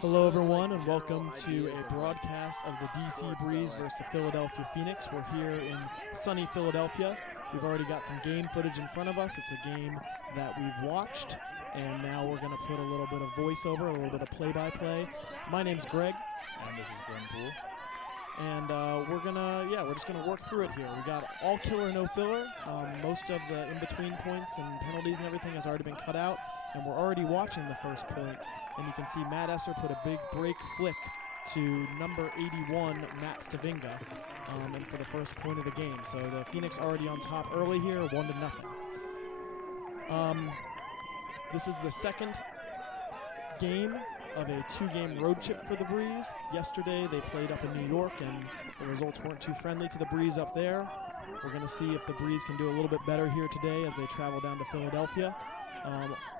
Hello everyone and welcome to a broadcast of the DC Breeze versus the Philadelphia Phoenix. We're here in sunny Philadelphia. We've already got some game footage in front of us. It's a game that we've watched, and now we're going to put a little bit of voiceover, a little bit of play-by-play. My name's Greg. And this is Glenn Poole. And we're just gonna work through it here. We got all killer, no filler. Most of the in-between points and penalties and everything has already been cut out, and we're already watching the first point. And you can see Matt Esser put a big break flick to number 81, Matt Stavinga, and for the first point of the game. So the Phoenix already on top early here, 1-0. This is the second game of a two-game road trip for the Breeze. Yesterday they played up in New York and the results weren't too friendly to the Breeze up there. We're going to see if the Breeze can do a little bit better here today as they travel down to Philadelphia.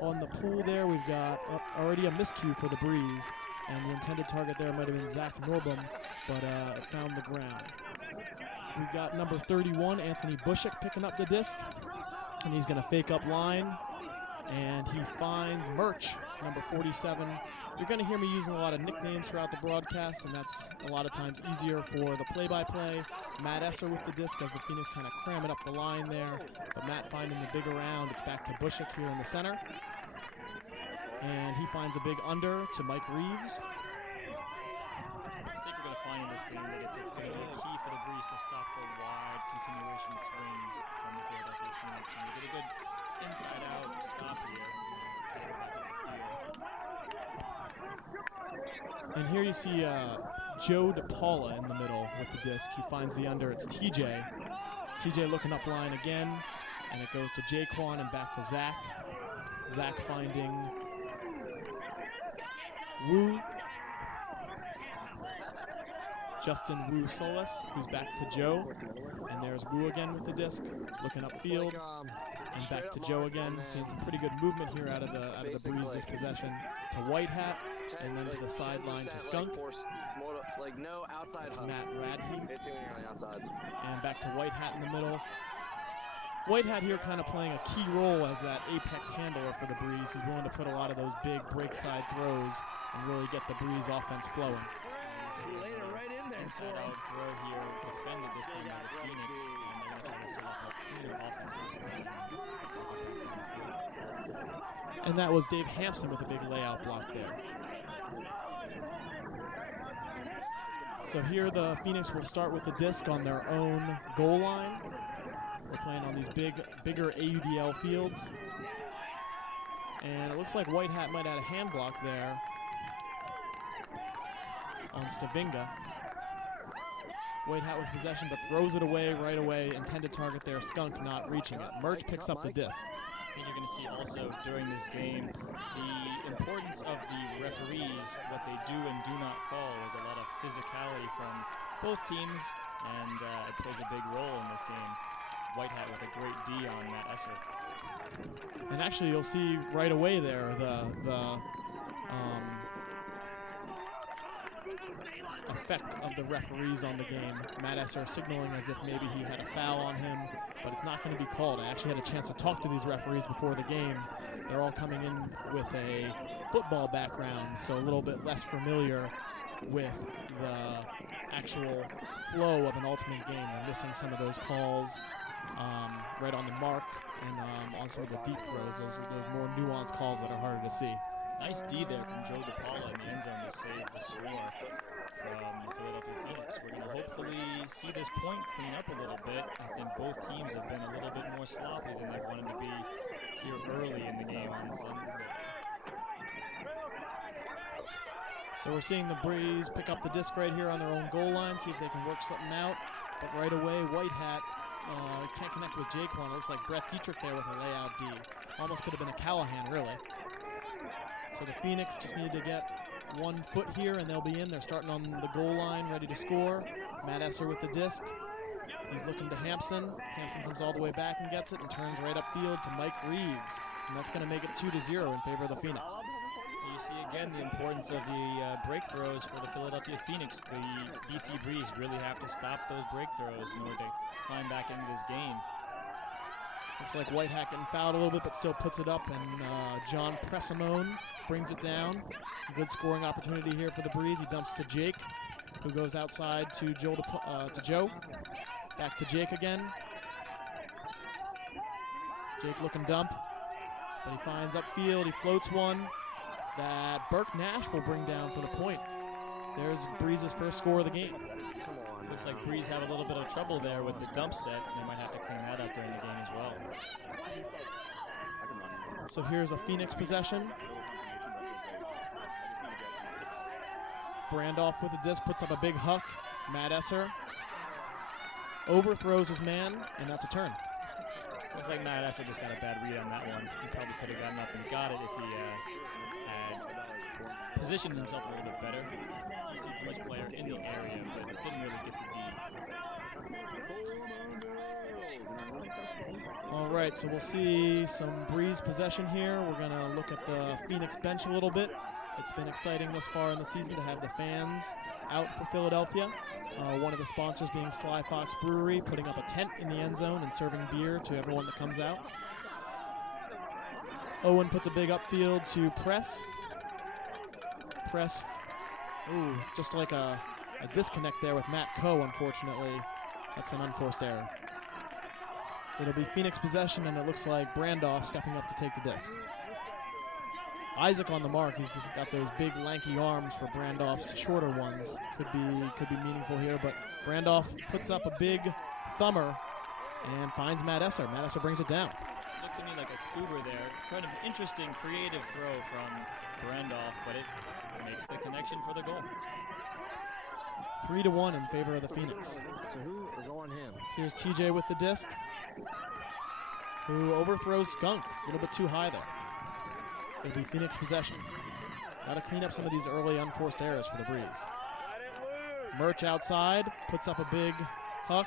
On the pool there we've got already a miscue for the Breeze, and the intended target there might have been Zach Norbum, but it found the ground. We've got number 31, Anthony Bushik, picking up the disc, and he's going to fake up line, and he finds Merch, number 47. You're going to hear me using a lot of nicknames throughout the broadcast, and that's a lot of times easier for the play-by-play. Matt Esser with the disc as the Phoenix kind of cram it up the line there. But Matt finding the bigger round. It's back to Bushik here in the center. And he finds a big under to Mike Reeves. I think we're going to find in this game that it's going to be key for the Breeze to stop the wide continuation swings from the Philadelphia Phoenix. And we get a good inside-out stop here. And here you see Joe DePaula in the middle with the disc. He finds the under. It's TJ. TJ looking up line again, and it goes to Jaquan and back to Zach. Zach finding Wu. Justin Wu Solis, who's back to Joe. And there's Wu again with the disc, looking upfield. And back to Joe again. Seeing some pretty good movement here out of the Breeze this possession to White Hat, and then to the sideline to Skunk. Like no outside to Matt Radke. Basically when you're on the outsides. And back to White Hat in the middle. White Hat here kind of playing a key role as that apex handler for the Breeze. He's willing to put a lot of those big break side throws and really get the Breeze offense flowing. Laid it right in there for him. Throw here defended this time by the Phoenix, and they're going to try to set up a cleaner offense this time. And that was Dave Hampson with a big layout block there. So here the Phoenix will start with the disc on their own goal line. We're playing on these bigger AUDL fields. And it looks like White Hat might add a hand block there on Stavinga. White Hat with possession but throws it away right away. Intended target there, Skunk not reaching it. Merch picks up the disc. I think you're going to see also during this game the importance of the referees, what they do and do not call. There's a lot of physicality from both teams, and it plays a big role in this game. White Hat with a great D on Matt Esser. And actually you'll see right away there the effect of the referees on the game. Matt Esser signaling as if maybe he had a foul on him, but it's not going to be called. I actually had a chance to talk to these referees before the game. They're all coming in with a football background, so a little bit less familiar with the actual flow of an ultimate game. They're missing some of those calls right on the mark and on some of the deep throws. Those more nuanced calls that are harder to see. Nice D there from Joe DePaula in the end zone to save the score from the Philadelphia Phoenix. We're going to hopefully see this point clean up a little bit. I think both teams have been a little bit more sloppy than they wanted to be here early in the game on Sunday. So we're seeing the Breeze pick up the disc right here on their own goal line, see if they can work something out. But right away, White Hat can't connect with Jaquan. It looks like Brett Dietrich there with a layout D. Almost could have been a Callahan, really. So the Phoenix just need to get 1 foot here, and they'll be in. They're starting on the goal line, ready to score. Matt Esser with the disc. He's looking to Hampson. Hampson comes all the way back and gets it and turns right upfield to Mike Reeves. And that's going to make it 2-0 in favor of the Phoenix. You see again the importance of the break throws for the Philadelphia Phoenix. The DC Breeze really have to stop those break throws in order to climb back into this game. Looks like Whitehack getting fouled a little bit, but still puts it up, and John Pressimone brings it down. A good scoring opportunity here for the Breeze. He dumps to Jake, who goes outside to Joe. Back to Jake again. Jake looking dump, but he finds upfield. He floats one that Burke Nash will bring down for the point. There's Breeze's first score of the game. Looks like Breeze have a little bit of trouble there with the dump set. They might have to clean that up during the game as well. So here's a Phoenix possession. Brandoff with the disc, puts up a big huck. Matt Esser overthrows his man, and that's a turn. Looks like Matt Esser just got a bad read on that one. He probably could have gotten up and got it if he had positioned himself a little bit better. DCB's player in the area, but didn't really get the D. All right, so we'll see some Breeze possession here. We're going to look at the Phoenix bench a little bit. It's been exciting thus far in the season to have the fans out for Philadelphia. One of the sponsors being Sly Fox Brewery, putting up a tent in the end zone and serving beer to everyone that comes out. Owen puts a big upfield to Press. Press, ooh, just like a disconnect there with Matt Coe, unfortunately. That's an unforced error. It'll be Phoenix possession, and it looks like Brandoff stepping up to take the disc. Isaac on the mark. He's just got those big lanky arms for Brandoff's shorter ones. Could be meaningful here, but Brandoff puts up a big thumber and finds Matt Esser. Matt Esser brings it down. Looked to me like a scooter there. Kind of interesting, creative throw from Brandoff, but it makes the connection for the goal. 3-1 in favor of the Phoenix. So who is on him? Here's TJ with the disc, who overthrows Skunk. A little bit too high there. It'll be Phoenix possession. Got to clean up some of these early unforced errors for the Breeze. Murch outside, puts up a big huck,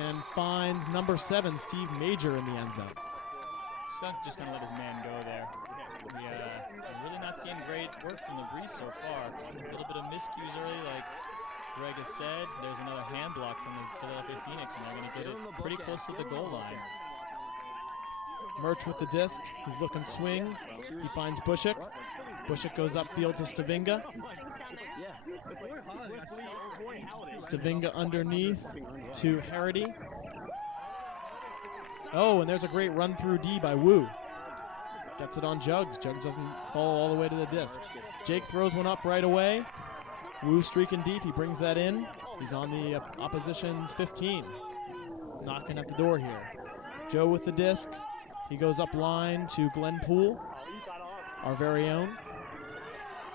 and finds number 7, Steve Major, in the end zone. Skunk just kind of let his man go there. We're really not seeing great work from the Breeze so far. A little bit of miscues early, like Greg has said. There's another hand block from the Philadelphia Phoenix, and they're going to get it pretty close to the goal line. Murch with the disc. He's looking swing. He finds Bushik. Bushik goes upfield to Stavinga. Stavinga underneath to Harity. Oh, and there's a great run through D by Wu. Gets it on Jugs. Jugs doesn't fall all the way to the disc. Jake throws one up right away. Wu streaking deep. He brings that in. He's on the opposition's 15. Knocking at the door here. Joe with the disc. He goes up line to Glenn Poole, our very own,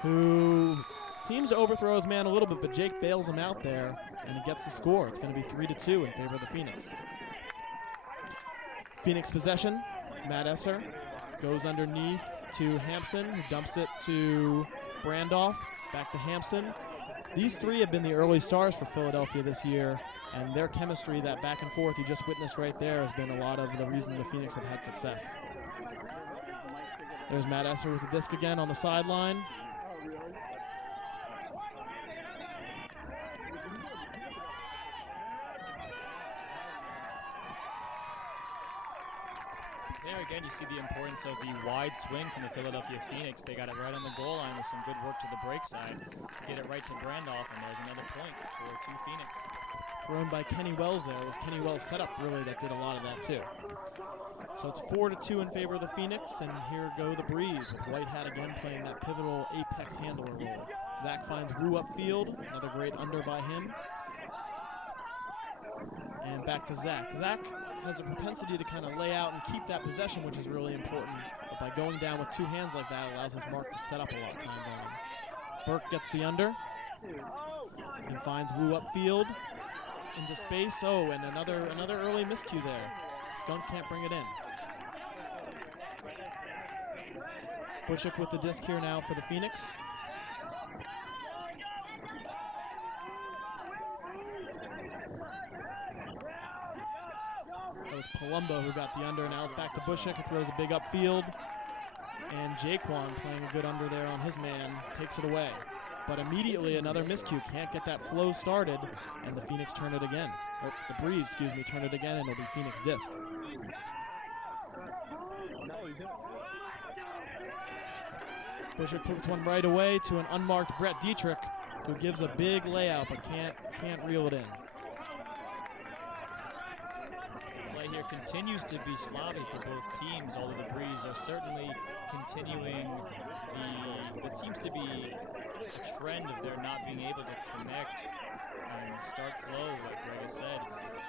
who seems to overthrow his man a little bit, but Jake bails him out there, and he gets the score. It's going to be 3-2 in favor of the Phoenix. Phoenix possession. Matt Esser goes underneath to Hampson, who dumps it to Brandoff. Back to Hampson. These three have been the early stars for Philadelphia this year, and their chemistry, that back and forth you just witnessed right there, has been a lot of the reason the Phoenix have had success. There's Matt Esser with the disc again on the sideline. There again, you see the importance of the wide swing from the Philadelphia Phoenix. They got it right on the goal line with some good work to the break side. Get it right to Brandoff, and there's another point for Team Phoenix. Thrown by Kenny Wells there. It was Kenny Wells' setup, really, that did a lot of that, too. So it's 4-2 in favor of the Phoenix, and here go the Breeze, with White Hat again playing that pivotal apex handler role. Zach finds Wu upfield, another great under by him. And back to Zach. Zach has a propensity to kind of lay out and keep that possession, which is really important. But by going down with two hands like that, allows his mark to set up a lot of times on him. Burke gets the under and finds Wu upfield into space. Oh, and another early miscue there. Skunk can't bring it in. Bushik with the disc here now for the Phoenix. That was Palumbo who got the under. Now it's back to Bushik, who throws a big upfield. And Jaquan playing a good under there on his man, takes it away. but immediately another miscue. Can't get that flow started, and the Phoenix turn it again. Or the Breeze, excuse me, turn it again, and it'll be Phoenix disc. Busher puts one right away to an unmarked Brett Dietrich, who gives a big layout but can't reel it in. Play here continues to be sloppy for both teams, although the Breeze are certainly continuing what seems to be a trend of their not being able to connect and start flow, like Greg has said.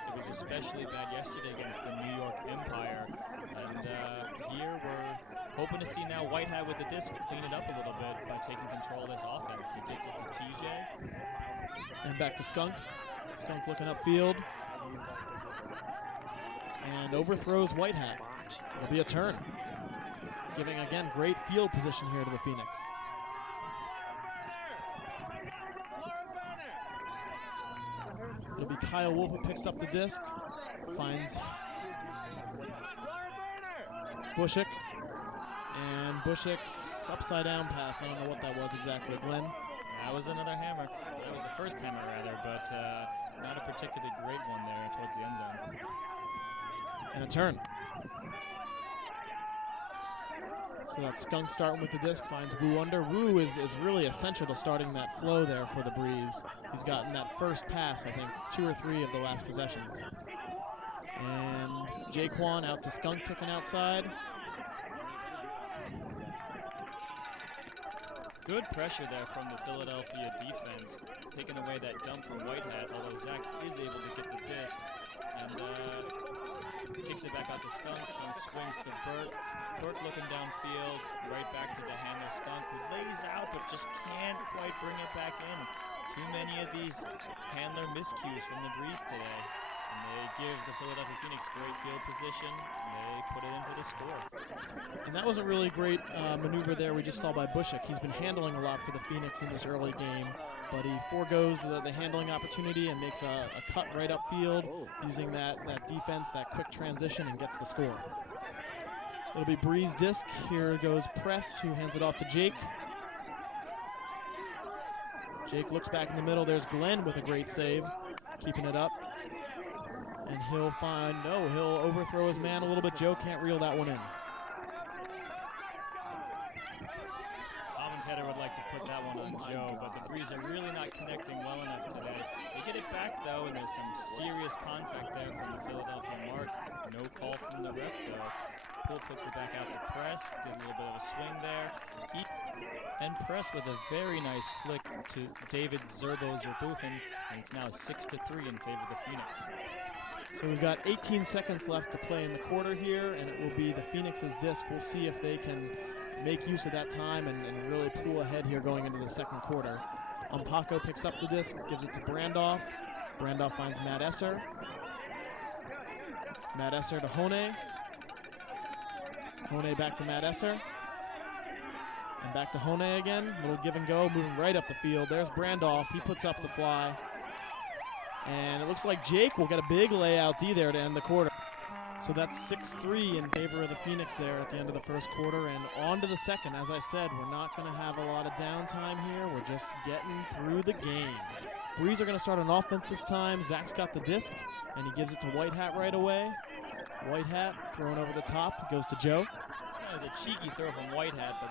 It was especially bad yesterday against the New York Empire, and here we're hoping to see now Whitehat with the disc clean it up a little bit by taking control of this offense. He gets it to TJ. And back to Skunk. Skunk looking upfield. And overthrows Whitehat. It'll be a turn. Giving, again, great field position here to the Phoenix. It'll be Kyle Wolf who picks up the disc. Finds Bushik. And Bushik's upside down pass. I don't know what that was exactly. Glenn? That was another hammer. That was the first hammer, rather, but not a particularly great one there towards the end zone. And a turn. So that's Skunk starting with the disc, finds Wu under. Wu is really essential to starting that flow there for the Breeze. He's gotten that first pass, I think, 2 or 3 of the last possessions. And Jaquan out to Skunk, kicking outside. Good pressure there from the Philadelphia defense, taking away that dump from Whitehat, although Zach is able to get the disc. And kicks it back out to Skunk. Skunk swings to Burt. Burt looking downfield, right back to the handler Skunk, who lays out but just can't quite bring it back in. Too many of these handler miscues from the Breeze today. And they give the Philadelphia Phoenix great field position. And they put it in for the score. And that was a really great maneuver there we just saw by Bushik. He's been handling a lot for the Phoenix in this early game, but he foregoes the handling opportunity and makes a cut right upfield using that defense, that quick transition, and gets the score. It'll be Breeze disc. Here goes Press, who hands it off to Jake. Jake looks back in the middle. There's Glenn with a great save, keeping it up. And he'll overthrow his man a little bit. Joe can't reel that one in. Commentator would like to put that one on Joe, but the Breeze are really not connecting well enough today. They get it back, though, and there's some serious contact there from the Philadelphia mark. No call from the ref, though. Poole puts it back out to Press, did a little bit of a swing there. And Press with a very nice flick to David Zerbo-Zerbuchen, and it's now 6-3 in favor of the Phoenix. So we've got 18 seconds left to play in the quarter here, and it will be the Phoenix's disc. We'll see if they can make use of that time and really pull ahead here going into the second quarter. Umpako picks up the disc, gives it to Brandoff. Brandoff finds Matt Esser. Matt Esser to Hone. Hone back to Matt Esser. And back to Hone again. Little give and go, moving right up the field. There's Brandoff. He puts up the fly. And it looks like Jake will get a big layout D there to end the quarter. So that's 6-3 in favor of the Phoenix there at the end of the first quarter. And on to the second. As I said, we're not going to have a lot of downtime here. We're just getting through the game. Breeze are going to start on offense this time. Zach's got the disc, and he gives it to Whitehat right away. Whitehat thrown over the top, goes to Joe. That was a cheeky throw from Whitehat, but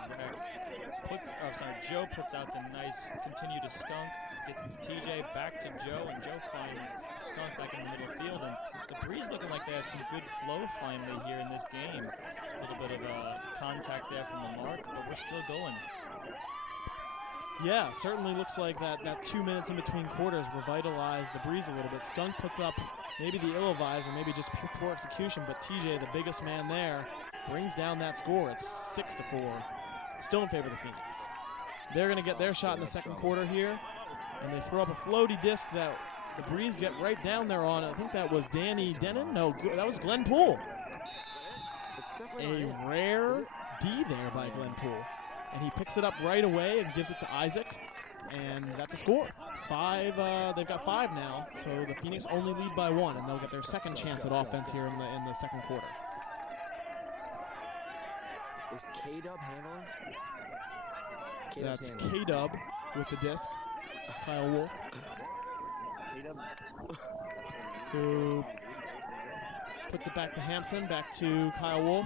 Joe puts out the nice continue to Skunk, gets it to TJ, back to Joe, and Joe finds Skunk back in the middle field. And the Breeze looking like they have some good flow finally here in this game. A little bit of contact there from the mark, but we're still going. Yeah, certainly looks like that 2 minutes in between quarters revitalized the Breeze a little bit. Skunk puts up maybe the ill-advised or maybe just poor execution, but TJ, the biggest man there, brings down that score. It's 6-4. Still in favor of the Phoenix. They're going to get their shot in the second quarter here, and they throw up a floaty disc that the Breeze get right down there on. I think that was Danny Denon. No, that was Glenn Poole. A rare D there by Glenn Poole. And he picks it up right away and gives it to Isaac, and that's a score. They've got 5 now, so the Phoenix only lead by 1, and they'll get their second chance at offense here in the second quarter. Is K-Dub handling? That's K-Dub with the disc. Kyle Wolf, who puts it back to Hampson, back to Kyle Wolf.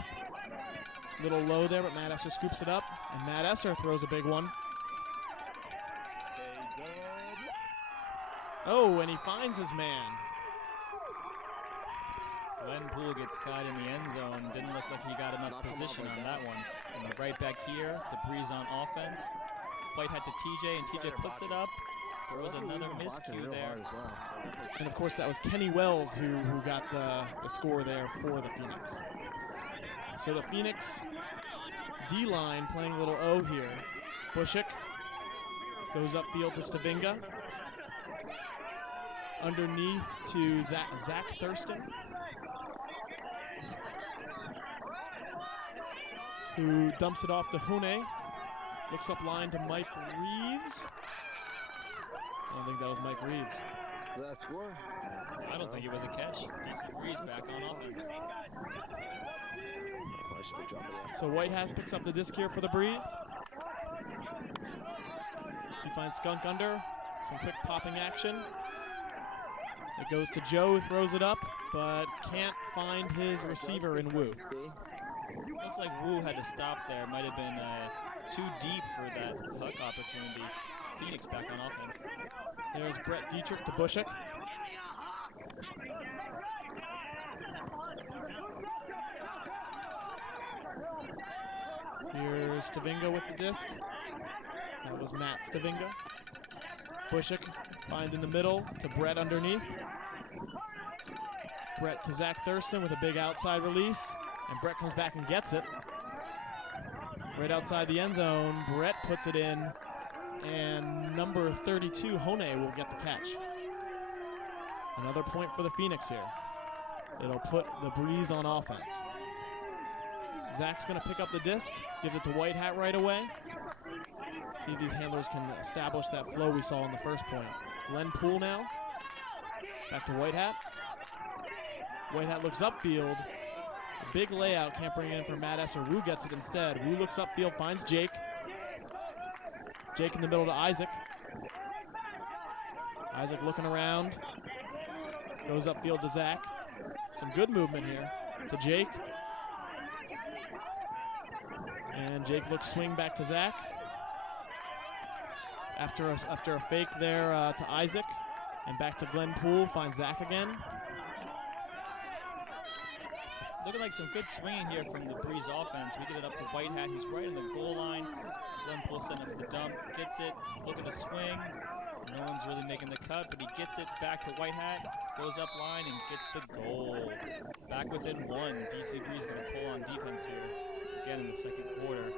Little low there, but Matt Esser scoops it up, and Matt Esser throws a big one. Oh, and he finds his man. Glenn Poole gets skied in the end zone. Didn't look like he got enough position on that one. And right back here, the Breeze on offense. Whitehead to TJ, and TJ puts it up. Throws another miscue there. And of course, that was Kenny Wells who got the score there for the Phoenix. So the Phoenix D-line playing a little O here. Bushik goes upfield to Stavinga. Underneath to Zach Thurston, who dumps it off to Hune. Looks up line to Mike Reeves. I don't think that was Mike Reeves. Did that score? I don't think it was a catch. DC Breeze back on offense. So Whitehouse picks up the disc here for the Breeze. He finds Skunk under. Some quick popping action. It goes to Joe, who throws it up, but can't find his receiver in Wu. Looks like Wu had to stop there. Might have been too deep for that hook opportunity. Phoenix back on offense. There's Brett Dietrich to Bushik. Here's Stavinga with the disc. That was Matt Stavinga. Bushik find in the middle to Brett underneath. Brett to Zach Thurston with a big outside release. And Brett comes back and gets it. Right outside the end zone, Brett puts it in. And number 32, Hone, will get the catch. Another point for the Phoenix here. It'll put the Breeze on offense. Zach's going to pick up the disc, gives it to White Hat right away. See if these handlers can establish that flow we saw in the first point. Glenn Poole now. Back to White Hat. White Hat looks upfield. A big layout, can't bring it in for Matt Esser. Wu gets it instead. Wu looks upfield, finds Jake. Jake in the middle to Isaac. Isaac looking around. Goes upfield to Zach. Some good movement here to Jake. And Jake looks swing back to Zach. After a fake there to Isaac. And back to Glenn Poole, finds Zach again. Looking like some good swinging here from the Breeze offense. We get it up to White Hat, who's right in the goal line. Glenn Poole setting up for the dump, gets it, looking to swing. No one's really making the cut, but he gets it back to White Hat, goes up line and gets the goal. Back within one. DC Breeze going to pull on defense here, again in the second quarter.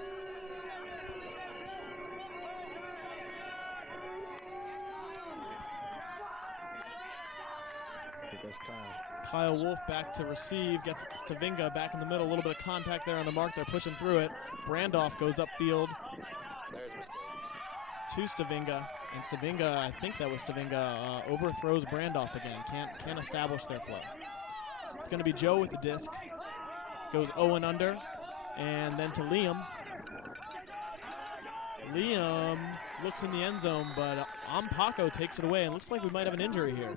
Kyle Wolf back to receive, gets it to Stavinga, back in the middle, a little bit of contact there on the mark, they're pushing through it. Brandoff goes upfield to Stavinga, and Stavinga, I think that was Stavinga, overthrows Brandoff again, can't establish their flow. It's going to be Joe with the disc, goes 0 and under, and then to Liam. Liam looks in the end zone, but Paco takes it away, and looks like we might have an injury here.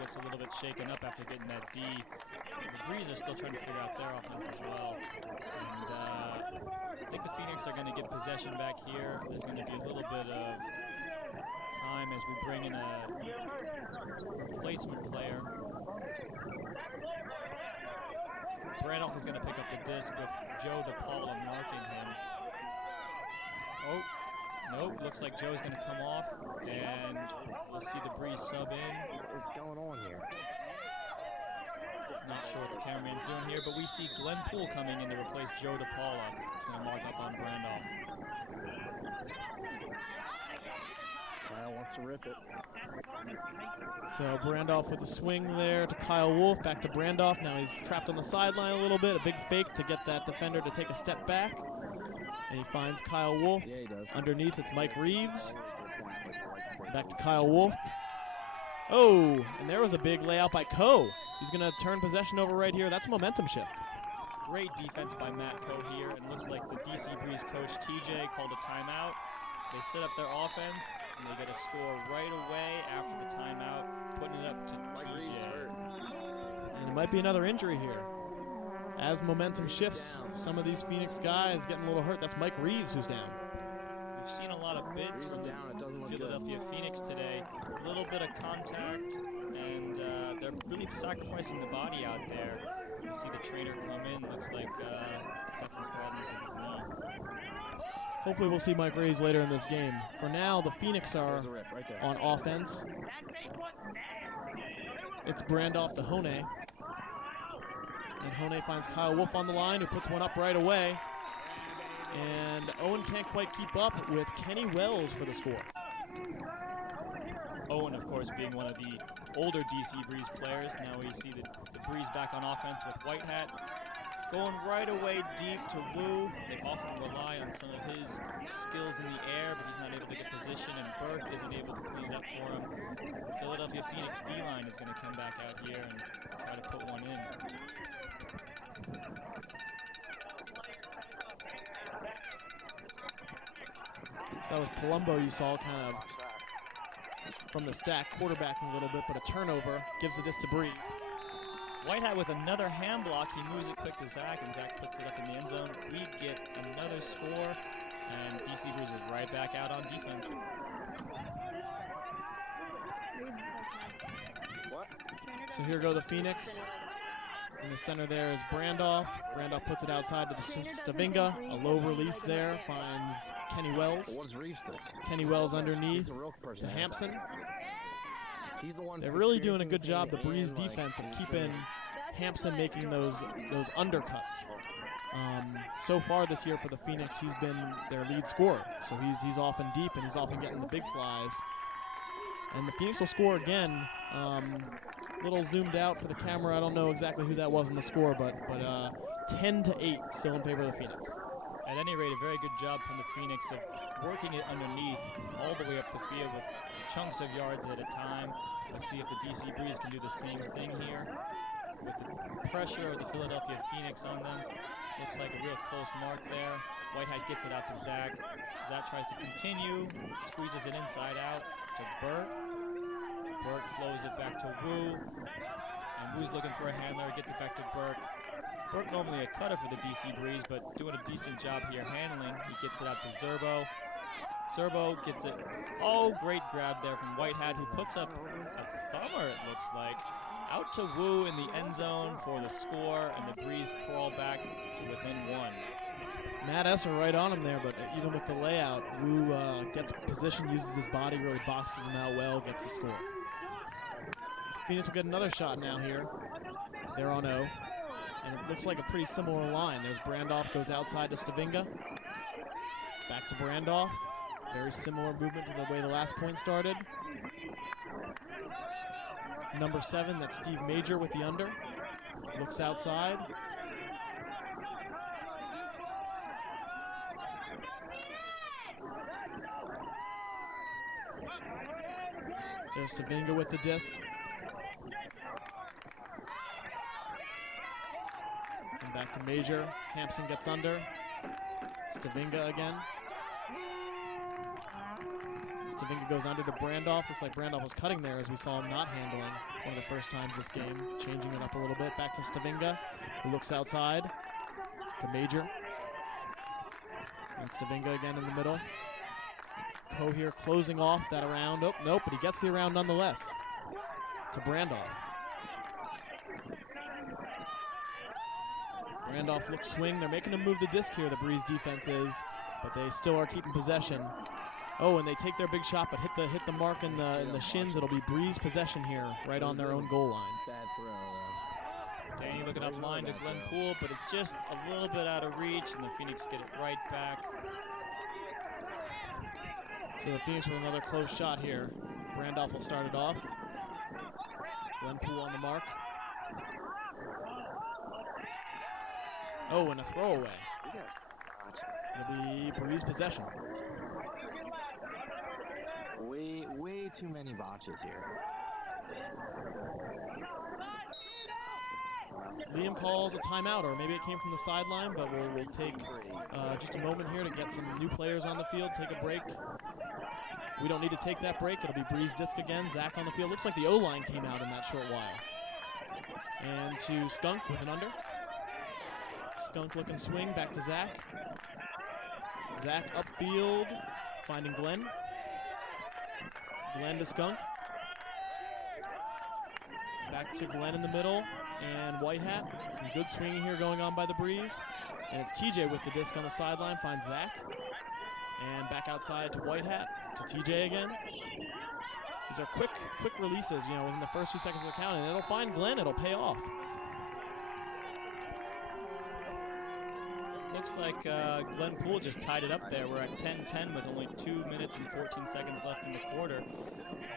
Looks a little bit shaken up after getting that D. The Breeze are still trying to figure out their offense as well. And I think the Phoenix are going to get possession back here. There's going to be a little bit of time as we bring in a replacement player. Brandoff is going to pick up the disc with Joe DePaula marking him. Oh. Nope, looks like Joe's going to come off, and we'll see the Breeze sub in. What is going on here? Not sure what the cameraman's doing here, but we see Glenn Poole coming in to replace Joe DePaula. He's going to mark up on Brandoff. Kyle wants to rip it. So Brandoff with the swing there to Kyle Wolf, back to Brandoff. Now he's trapped on the sideline a little bit, a big fake to get that defender to take a step back. And he finds Kyle Wolf. Yeah, he does. Underneath, it's Mike Reeves. Back to Kyle Wolf. Oh, and there was a big layout by Ko. He's going to turn possession over right here. That's a momentum shift. Great defense by Matt Ko here. It looks like the DC Breeze coach, TJ, called a timeout. They set up their offense, and they get a score right away after the timeout, putting it up to TJ. And it might be another injury here. As momentum shifts, some of these Phoenix guys getting a little hurt. That's Mike Reeves who's down. We've seen a lot of bids from Philadelphia Phoenix today. A little bit of contact, and they're really sacrificing the body out there. You see the trainer come in. Looks like he's got some problems with his knee. Hopefully we'll see Mike Reeves later in this game. For now, the Phoenix are on offense. It's Brandoff to Hone. And Hone finds Kyle Wolf on the line, who puts one up right away. And Owen can't quite keep up with Kenny Wells for the score. Owen, of course, being one of the older DC Breeze players. Now we see the Breeze back on offense with White Hat. Going right away deep to Wu. They often rely on some of his skills in the air, but he's not able to get position, and Burke isn't able to clean it up for him. Philadelphia Phoenix D-line is going to come back out here and try to put one in. So with Palumbo, you saw kind of from the stack, quarterbacking a little bit, but a turnover gives it this to Breeze. White Hat with another hand block. He moves it quick to Zach, and Zach puts it up in the end zone. We get another score, and DC Breeze is right back out on defense. So here go the Phoenix. In the center there is Brandoff. Brandoff puts it outside to Stavinga. A low release there, finds Kenny Wells. Kenny Wells underneath to Hampson. They're really doing a good job, the Breeze defense, of keeping Hampson making those undercuts. So far this year for the Phoenix, he's been their lead scorer. So he's often deep, and he's often getting the big flies. And the Phoenix will score again. Little zoomed out for the camera. I don't know exactly who that was in the score, but 10-8 still in favor of the Phoenix. At any rate, a very good job from the Phoenix of working it underneath all the way up the field with chunks of yards at a time. Let's see if the DC Breeze can do the same thing here. With the pressure of the Philadelphia Phoenix on them, looks like a real close mark there. White Hat gets it out to Zach. Zach tries to continue, squeezes it inside out to Burke. Burke flows it back to Wu, and Wu's looking for a handler, gets it back to Burke. Burke normally a cutter for the DC Breeze, but doing a decent job here handling. He gets it out to Zerbo. Zerbo gets it. Oh, great grab there from White Hat, who puts up a thumber, it looks like. Out to Wu in the end zone for the score, and the Breeze crawl back to within one. Matt Esser right on him there, but even with the layout, Wu gets position, uses his body, really boxes him out well, gets the score. Phoenix will get another shot now here. They're on O. And it looks like a pretty similar line. There's Brandoff, goes outside to Stavinga. Back to Brandoff. Very similar movement to the way the last point started. Number 7, that's Steve Major with the under. Looks outside. There's Stavinga with the disc. And back to Major. Hampson gets under. Stavinga again. Stavinga goes under to Brandoff. Looks like Brandoff was cutting there as we saw him not handling one of the first times this game. Changing it up a little bit. Back to Stavinga, who looks outside to Major. And Stavinga again in the middle. Ko here closing off that around. Oh, nope, but he gets the around nonetheless to Brandoff. Brandoff looks swing. They're making him move the disc here, the Breeze defense is, but they still are keeping possession. Oh, and they take their big shot, but hit the mark in the shins. It'll be Breeze possession here, right on their own goal line. Bad throw, Danny looking up line to Glenn Poole, but it's just a little bit out of reach, and the Phoenix get it right back. So the Phoenix with another close shot here. Brandoff will start it off. Glenn Poole on the mark. Oh, and a throwaway. It'll be Breeze possession. Way too many botches here. Liam calls a timeout, or maybe it came from the sideline, but we'll take just a moment here to get some new players on the field, take a break. We don't need to take that break. It'll be Breeze disc again. Zach on the field. Looks like the O-line came out in that short while. And to Skunk with an under. Skunk looking swing, back to Zach. Zach upfield, finding Glenn. Glenn to Skunk. Back to Glenn in the middle, and White Hat. Some good swinging here going on by the Breeze. And it's TJ with the disc on the sideline, finds Zach. And back outside to White Hat, to TJ again. These are quick releases, you know, within the first 2 seconds of the count, and it'll find Glenn, it'll pay off. Looks like Glenn Poole just tied it up there. We're at 10-10 with only 2 minutes and 14 seconds left in the quarter.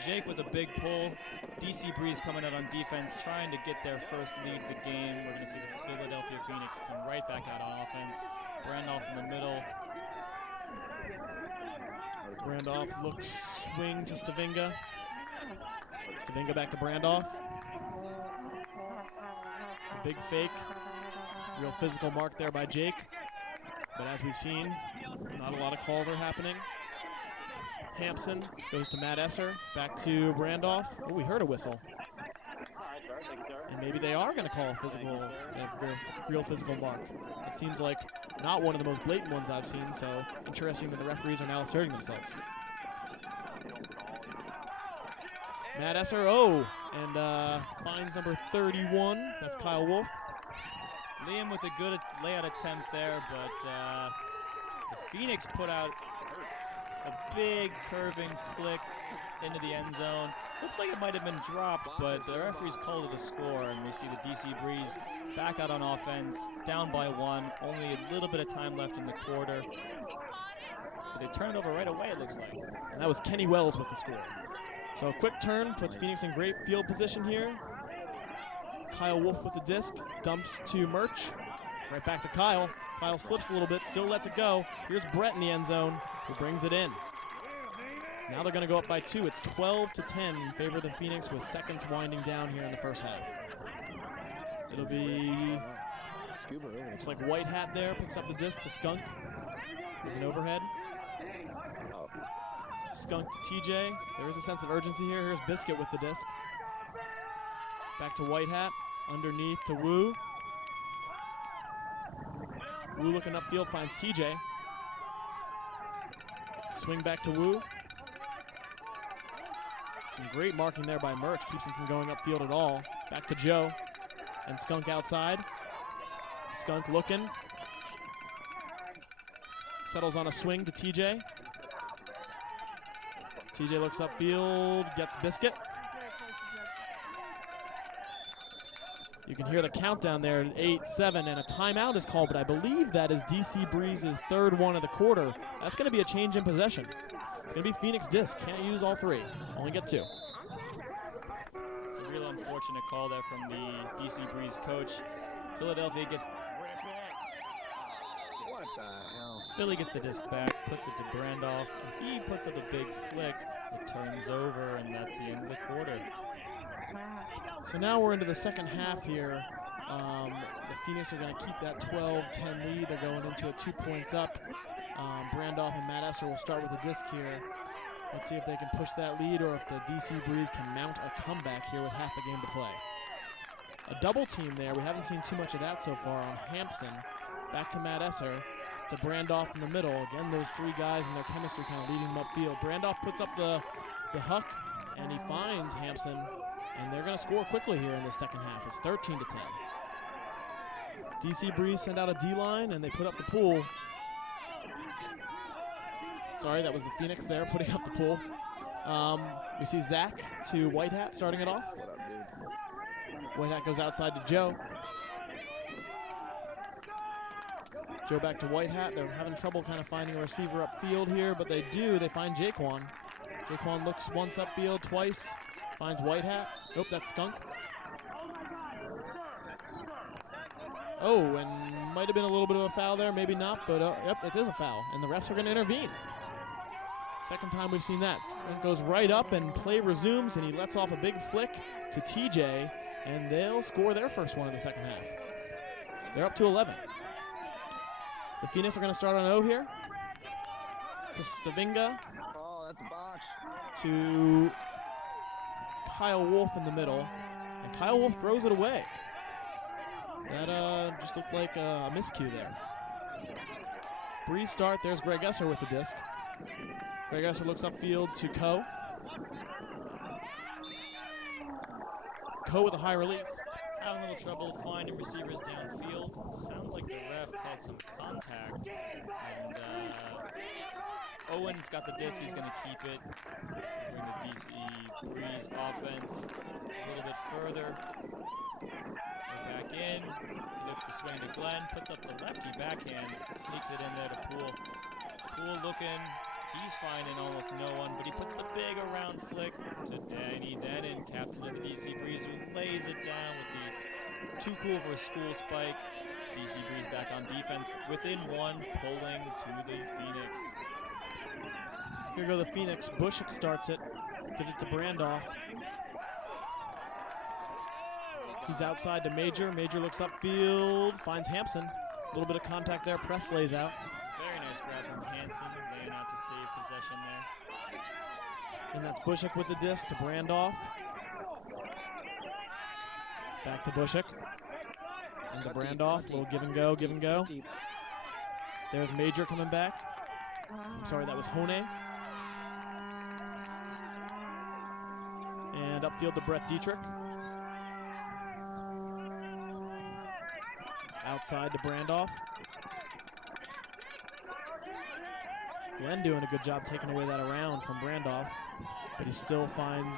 Jake with a big pull. DC Breeze coming out on defense, trying to get their first lead of the game. We're going to see the Philadelphia Phoenix come right back out on offense. Brandoff in the middle. Brandoff looks swing to Stavinga. Stavinga back to Brandoff. Big fake. Real physical mark there by Jake. But as we've seen, not a lot of calls are happening. Hampson goes to Matt Esser, back to Brandoff. Oh, we heard a whistle. And maybe they are going to call a physical, real physical mark. It seems like not one of the most blatant ones I've seen, so interesting that the referees are now asserting themselves. Matt Esser, and finds number 31. That's Kyle Wolf. Liam with a good layout attempt there, but the Phoenix put out a big curving flick into the end zone. Looks like it might have been dropped, but the referees called it a score, and we see the DC Breeze back out on offense, down by 1, only a little bit of time left in the quarter. But they turned over right away, it looks like. And that was Kenny Wells with the score. So a quick turn puts Phoenix in great field position here. Kyle Wolf with the disc, dumps to Murch. Right back to Kyle. Kyle slips a little bit, still lets it go. Here's Brett in the end zone, who brings it in. Now they're going to go up by 2. It's 12-10 in favor of the Phoenix with seconds winding down here in the first half. It'll be, looks like White Hat there, picks up the disc to Skunk with an overhead. Skunk to TJ. There is a sense of urgency here. Here's Biscuit with the disc. Back to White Hat, underneath to Wu. Wu looking upfield, finds TJ. Swing back to Wu. Some great marking there by Murch, keeps him from going upfield at all. Back to Joe, and Skunk outside. Skunk looking. Settles on a swing to TJ. TJ looks upfield, gets Biscuit. You can hear the countdown there, 8-7, and a timeout is called, but I believe that is DC Breeze's third one of the quarter. That's going to be a change in possession. It's going to be Phoenix disc. Can't use all 3. Only get 2. It's a real unfortunate call there from the DC Breeze coach. Philadelphia gets... What the hell? Philly gets the disc back, puts it to Brandoff. He puts up a big flick. It turns over, and that's the end of the quarter. So now we're into the second half here. The Phoenix are going to keep that 12-10 lead. They're going into it 2 points up. Brandoff and Matt Esser will start with the disc here. Let's see if they can push that lead or if the DC Breeze can mount a comeback here with half the game to play. A double team there. We haven't seen too much of that so far on Hampson. Back to Matt Esser, to Brandoff in the middle. Again, those 3 guys and their chemistry kind of leading them upfield. Brandoff puts up the huck, and he finds Hampson. And they're going to score quickly here in the second half. It's 13-10. DC Breeze send out a D-line, and they put up the pool. Sorry, that was the Phoenix there putting up the pool. We see Zach to White Hat starting it off. What up, dude? White Hat goes outside to Joe. Joe back to White Hat. They're having trouble kind of finding a receiver upfield here, but they do. They find Jaquan. Jaquan looks once upfield, twice. Finds White Hat. Oh, that's Skunk. Oh, and might have been a little bit of a foul there, maybe not, but yep, it is a foul, and the refs are going to intervene. Second time we've seen that. It goes right up and play resumes, and he lets off a big flick to TJ, and they'll score their first one in the second half. They're up to 11. The Phoenix are going to start on O here. To Stavinga. Oh, that's a botch. To Kyle Wolf in the middle, and Kyle Wolf throws it away. That just looked like a miscue there. Breeze start, there's Greg Esser with the disc. Greg Esser looks upfield to Ko. Ko with a high release. Having a little trouble finding receivers downfield. Sounds like the ref had some contact. And Owen's got the disc, he's going to keep it. Bring the DC Breeze offense a little bit further. They're back in. He looks to swing to Glenn, puts up the lefty backhand, sneaks it in there to Poole. Poole looking, he's finding almost no one, but he puts the big around flick to Danny Denon, captain of the DC Breeze, who lays it down with the too cool for a school spike. DC Breeze back on defense, within one, pulling to the Phoenix. Here go the Phoenix. Bushik starts it, gives it to Brandoff. He's outside to Major. Major looks upfield, finds Hampson. A little bit of contact there. Press lays out. Very nice grab from Hansen, laying out to save possession there. And that's Bushik with the disc to Brandoff. Back to Bushik. And to Brandoff. Little give and go, give and go. There's Major coming back. I'm sorry, that was Hone. And upfield to Brett Dietrich. Outside to Brandoff. Glenn doing a good job taking away that around from Brandoff, but he still finds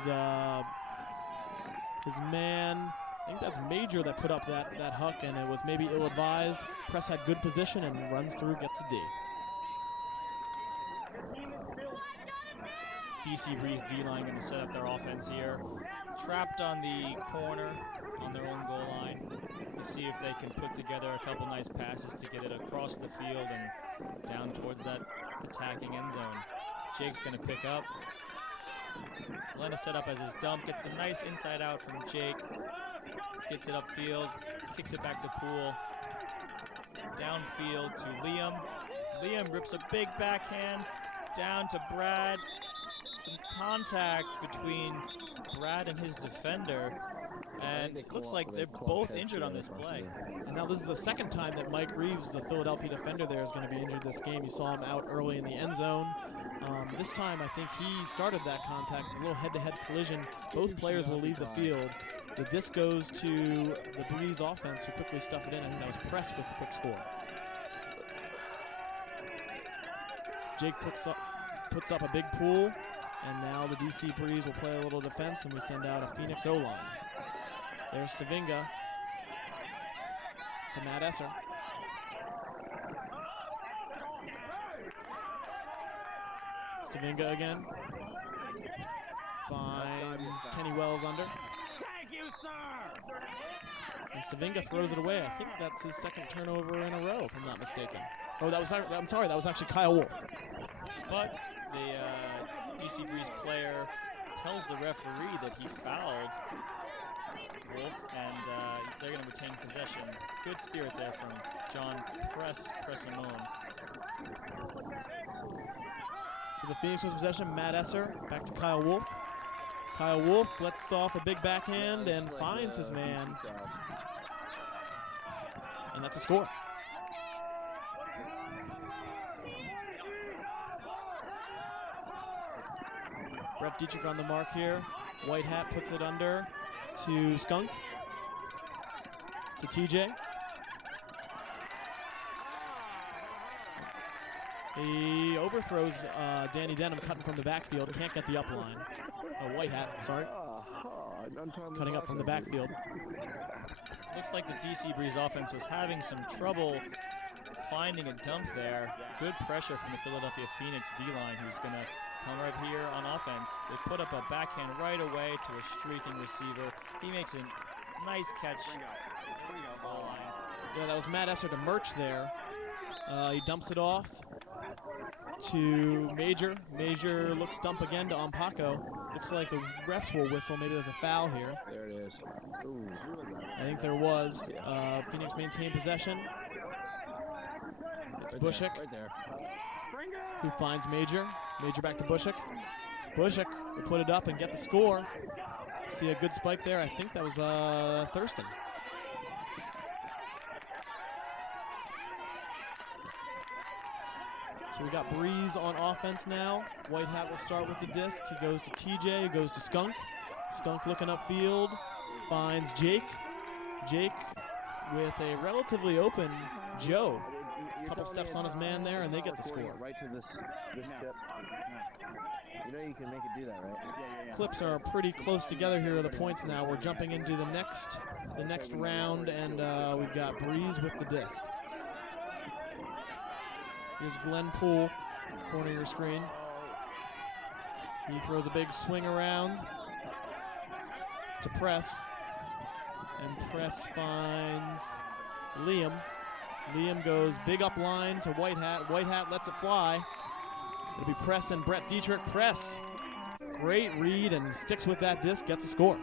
his man. I think that's Major that put up that huck, and it was maybe ill-advised. Press had good position and runs through, gets a D. DC Breeze D-line going to set up their offense here. Trapped on the corner on their own goal line. To see if they can put together a couple nice passes to get it across the field and down towards that attacking end zone. Jake's going to pick up. Glenn is set up as his dump. Gets the nice inside out from Jake. Gets it upfield. Kicks it back to Poole. Downfield to Liam. Liam rips a big backhand down to Brad. Some contact between Brad and his defender. And it looks like they're both injured on this play. And now this is the second time that Mike Reeves, the Philadelphia defender there, is going to be injured this game. You saw him out early in the end zone. This time, I think he started that contact, a little head-to-head collision. Both players will leave the field. The disc goes to the Breeze offense, who quickly stuff it in. I think that was Press with the quick score. Jake puts up a big pool, and now the DC Breeze will play a little defense, and we send out a Phoenix O-line. There's Stavinga to Matt Esser. Stavinga again. Finds Kenny Wells under. Thank you, sir. And Stavinga throws it away. I think that's his second turnover in a row, if I'm not mistaken. Oh, I'm sorry, that was actually Kyle Wolf. But the DC Breeze player tells the referee that he fouled Wolf, and they're going to retain possession. Good spirit there from John Pressimone. So the Phoenix with possession, Matt Esser, back to Kyle Wolf. Kyle Wolf lets off a big backhand and finds his man. And that's a score. Brett Dietrich on the mark here. White hat puts it under to Skunk. To TJ. He overthrows Danny Denham, cutting from the backfield. Can't get the up line. Oh, White hat, sorry. Cutting up from the backfield. Looks like the DC Breeze offense was having some trouble finding a dump there. Good pressure from the Philadelphia Phoenix D-line, who's going to come right here on offense. They put up a backhand right away to a streaking receiver. He makes a nice catch. Yeah, that was Matt Esser to Murch there. He dumps it off. to Major. Major looks dump again to Ampako. Looks like the refs will whistle. Maybe there's a foul here. There it is. Ooh. I think there was. Phoenix maintained possession. It's Bushik Right there. who finds Major. Major back to Bushik. Bushik will put it up and get the score. See a good spike there. I think that was Thurston. So we got Breeze on offense now. White Hat will start with the disc. He goes to TJ, he goes to Skunk. Skunk looking upfield, finds Jake. Jake with a relatively open Joe. Couple steps on his man there, and they get the score. Right to this tip. You know you can make it do that, right? Yeah. Clips are pretty close together here. The points now. We're jumping into the next round, and we've got Breeze with the disc. Here's Glenn Poole, corner of your screen. He throws a big swing around. It's to Press. And Press finds Liam. Liam goes big up line to White Hat. White Hat lets it fly. It'll be Press and Brett Dietrich. Press, great read and sticks with that disc, gets a score.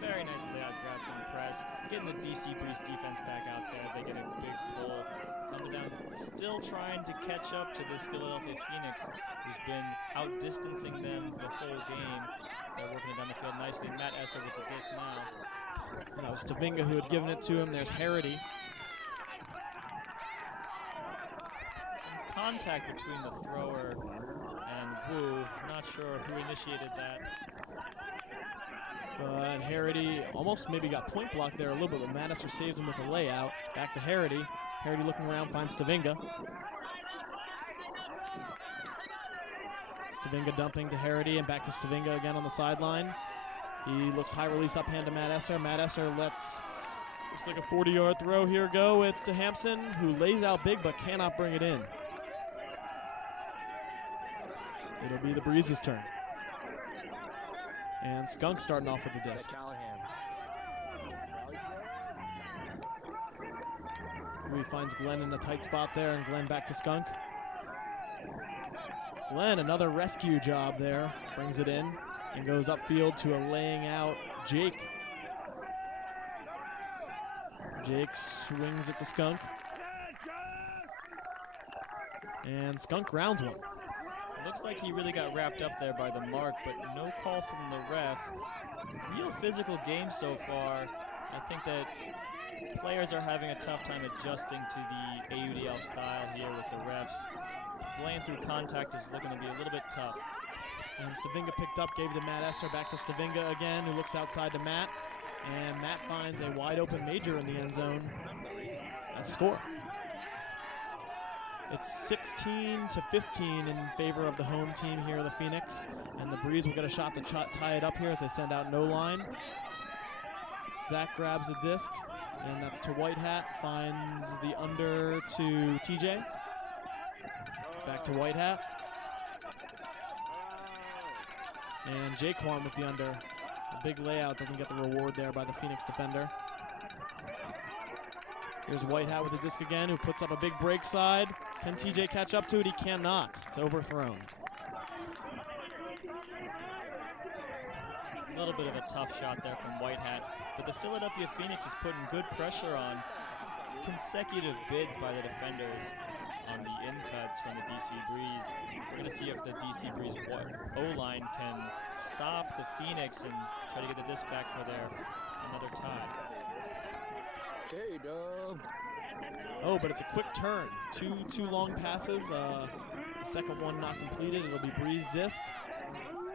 Very nice layout grab from Press. Getting the DC Breeze defense back out there. They get a big pull. Thunder down, still trying to catch up to this Philadelphia Phoenix, who's been outdistancing them the whole game. They're working it down the field nicely. Matt Esser with the disc now. And that was Stavinga who had given it to him. There's Harity. Some contact between the thrower and Wu. Not sure who initiated that. But Harity almost maybe got point blocked there a little bit, but Matt Esser saves him with a layout. Back to Harity. Harity looking around, finds Stavinga. Stavinga dumping to Harity and back to Stavinga again on the sideline. He looks high release uphand to Matt Esser. Matt Esser looks like a 40-yard throw here go. It's to Hampson, who lays out big but cannot bring it in. It'll be the Breeze's turn. And Skunk starting off with the disc. He finds Glenn in a tight spot there, and Glenn back to Skunk. Glenn, another rescue job there, brings it in and goes upfield to a laying out Jake. Jake swings it to Skunk. And Skunk grounds one. Looks like he really got wrapped up there by the mark, but no call from the ref. Real physical game so far. I think that players are having a tough time adjusting to the AUDL style here with the refs. Playing through contact is looking to be a little bit tough. And Stavinga picked up, gave it to Matt Esser, back to Stavinga again, who looks outside to Matt. And Matt finds a wide open Major in the end zone. That's a score. It's 16-15 in favor of the home team here, the Phoenix. And the Breeze will get a shot to tie it up here as they send out no line. Zach grabs a disc, and that's to White Hat. Finds the under to TJ. Back to White Hat. And Jaquan with the under. A big layout, doesn't get the reward there by the Phoenix defender. Here's White Hat with the disc again, who puts up a big break side. Can TJ catch up to it? He cannot. It's overthrown. A little bit of a tough shot there from White Hat, but the Philadelphia Phoenix is putting good pressure on. Consecutive bids by the defenders on the in-cuts from the DC Breeze. We're going to see if the DC Breeze O-line can stop the Phoenix and try to get the disc back for another tie. Hey, Dub. Oh, but it's a quick turn. Two long passes. The second one not completed. It'll be Breeze disc.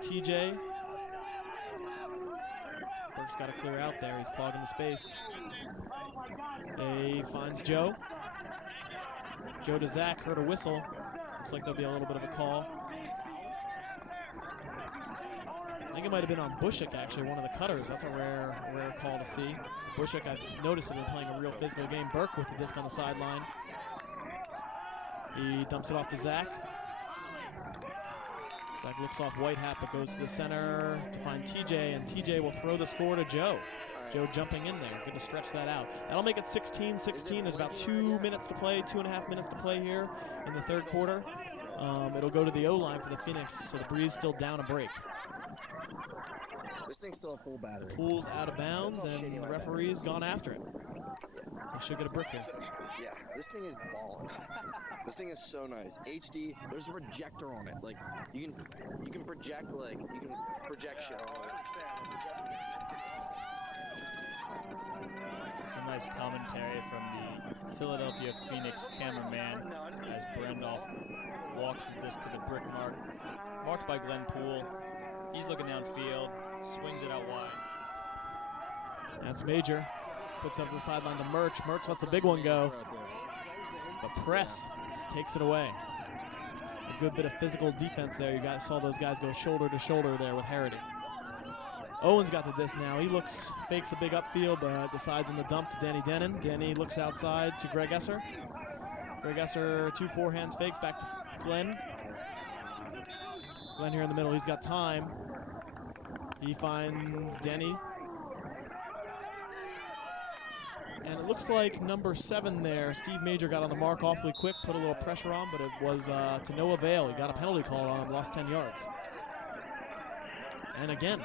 TJ. Burke's got to clear out there. He's clogging the space. He finds Joe. Joe to Zach. Heard a whistle. Looks like there'll be a little bit of a call. I think it might have been on Bushik, actually, one of the cutters. That's a rare call to see. Bushik, I've noticed, has been playing a real physical game. Burke with the disc on the sideline. He dumps it off to Zach. Zach looks off White Hat, but goes to the center to find TJ, and TJ will throw the score to Joe. Joe jumping in there, good to stretch that out. That'll make it 16-16. There's about 2 minutes to play, 2.5 minutes to play here in the third quarter. It'll go to the O-line for the Phoenix, so the Breeze still down a break. This thing's still a full battery. Pool's out of bounds, That's all and shady the like that. referee's gone after it. They should get a brick here. Yeah, this thing is balling. This thing is so nice. HD, there's a projector on it. Like, you can project, like, you can project shit on it. Some nice commentary from the Philadelphia Phoenix cameraman as Brandolph walks this to the brick mark, marked by Glenn Poole. He's looking downfield, swings it out wide. That's Major. Puts up to the sideline to Murch. Murch lets a big one go. The press takes it away. A good bit of physical defense there. You guys saw those guys go shoulder to shoulder there with Harity. Owen's got the disc now. He fakes a big upfield, but decides in the dump to Danny Denon. Danny looks outside to Greg Esser. Greg Esser, 2 forehands fakes back to Glenn. Glenn here in the middle. He's got time. He finds Denny. And it looks like number 7 there, Steve Major, got on the mark awfully quick, put a little pressure on, but it was to no avail. He got a penalty called on him, lost 10 yards. And again.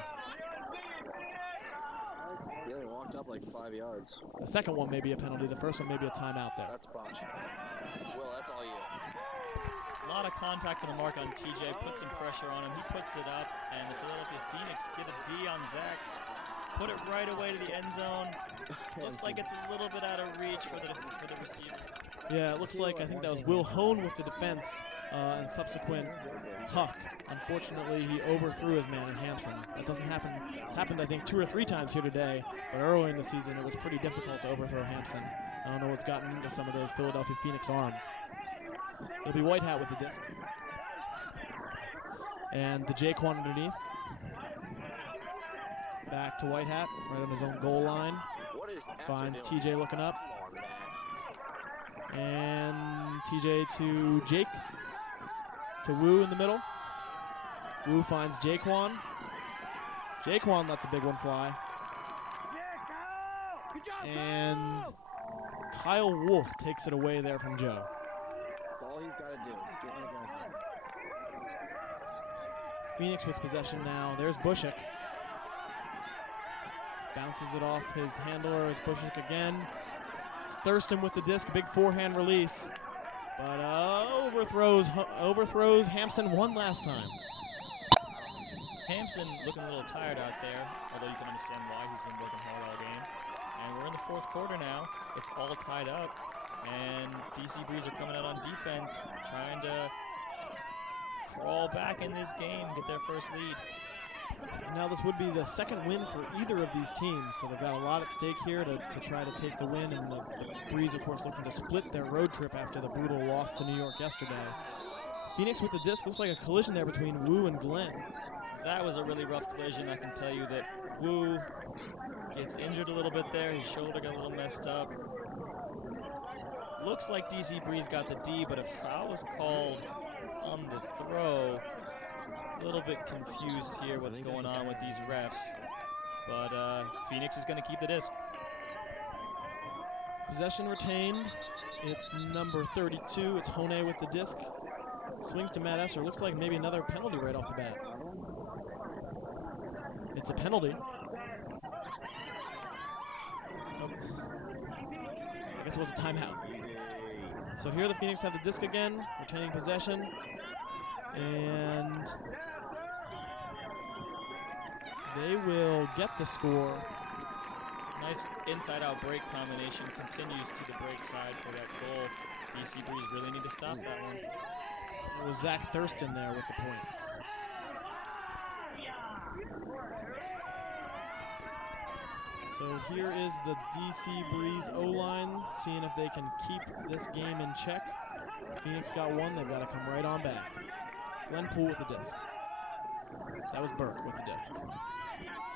He only walked up like 5 yards. The second one may be a penalty. The first one may be a timeout there. That's botch. Will, that's all you. A lot of contact on the mark on TJ, puts some pressure on him. He puts it up, and the Philadelphia Phoenix get a D on Zach. Put it right away to the end zone. Looks like it's a little bit out of reach for the receiver. Yeah, it looks like, I think that was Will Hone with the defense and subsequent huck. Unfortunately, he overthrew his man in Hampson. That doesn't happen. It's happened, I think, 2 or 3 times here today, but early in the season, it was pretty difficult to overthrow Hampson. I don't know what's gotten into some of those Philadelphia Phoenix arms. It'll be White Hat with the disc. And DeJaquan underneath. Back to White Hat, right on his own goal line. Finds TJ looking up. And TJ to Jake. To Wu in the middle. Wu finds Jaquan. Jaquan lets a big one fly. And Kyle Wolf takes it away there from Joe. That's all he's got to do. Is get in the gun. Phoenix with possession now. There's Bushik. Bounces it off his handler as Bushik again. It's Thurston with the disc, big forehand release. But overthrows Hampson one last time. Hampson looking a little tired out there, although you can understand why. He's been working hard all game. And we're in the 4th quarter now. It's all tied up. And DC Breeze are coming out on defense, trying to crawl back in this game, get their first lead. And now this would be the 2nd win for either of these teams, so they've got a lot at stake here to try to take the win, and the Breeze, of course, looking to split their road trip after the brutal loss to New York yesterday. Phoenix with the disc, looks like a collision there between Wu and Glenn. That was a really rough collision. I can tell you that Wu gets injured a little bit there. His shoulder got a little messed up. Looks like DC Breeze got the D, but a foul was called on the throw. A little bit confused here what's going on with these refs. But Phoenix is going to keep the disc. Possession Retained. It's number 32. It's Hone with the disc. Swings to Matt Esser. Looks like maybe another penalty right off the bat. It's a penalty. Oh. I guess it was a timeout. So here the Phoenix have the disc again, retaining possession. And they will get the score. Nice inside-out break combination continues to the break side for that goal. DC Breeze really need to stop that one. It was Zach Thurston there with the point. So here is the DC Breeze O-line, seeing if they can keep this game in check. Phoenix got one, they've got to come right on back. Glenn Poole with the disc. That was Burke with the disc.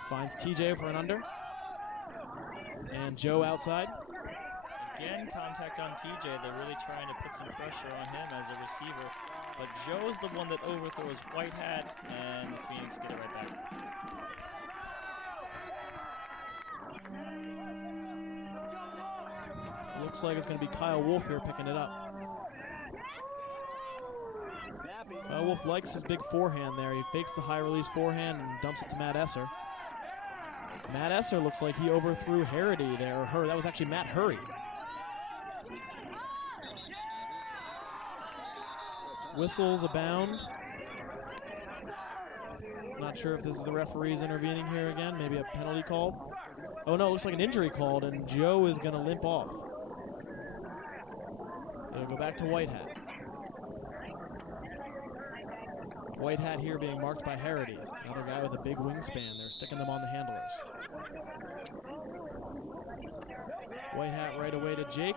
Finds TJ for an under. And Joe outside. Again, contact on TJ. They're really trying to put some pressure on him as a receiver. But Joe's the one that overthrows White Hat, and the Phoenix get it right back. Looks like it's going to be Kyle Wolf here picking it up. Wolf likes his big forehand there. He fakes the high release forehand and dumps it to Matt Esser. Matt Esser looks like he overthrew Harity there, or her. That was actually Matt Hurry. Whistles abound. Not sure if this is the referees intervening here again. Maybe a penalty called. Oh no, it looks like an injury called, and Joe is going to limp off. It'll go back to White Hat. White Hat here being marked by Harity. Another guy with a big wingspan. They're sticking them on the handlers. White Hat right away to Jake.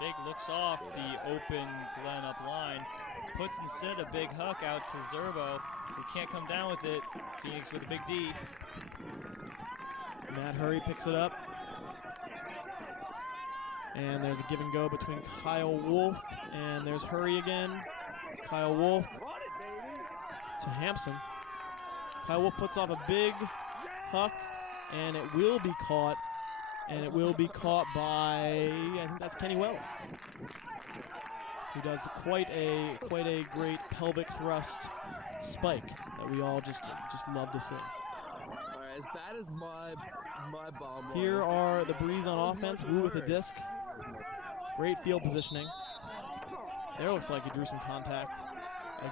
Jake looks off the open Glenn up line. Puts instead a big huck out to Zerbo, who can't come down with it. Phoenix with a big D. Matt Hurry picks it up. And there's a give and go between Kyle Wolf, and there's Hurry again. Kyle Wolf to Hampson. Kyle Wolf puts off a big huck, and it will be caught. And it will be caught by, I think that's Kenny Wells. He does quite a great pelvic thrust spike that we all just love to see. All right, as bad as my bomb was. Here are the Breeze on offense. Wu with the disc. Great field positioning. There looks like he drew some contact.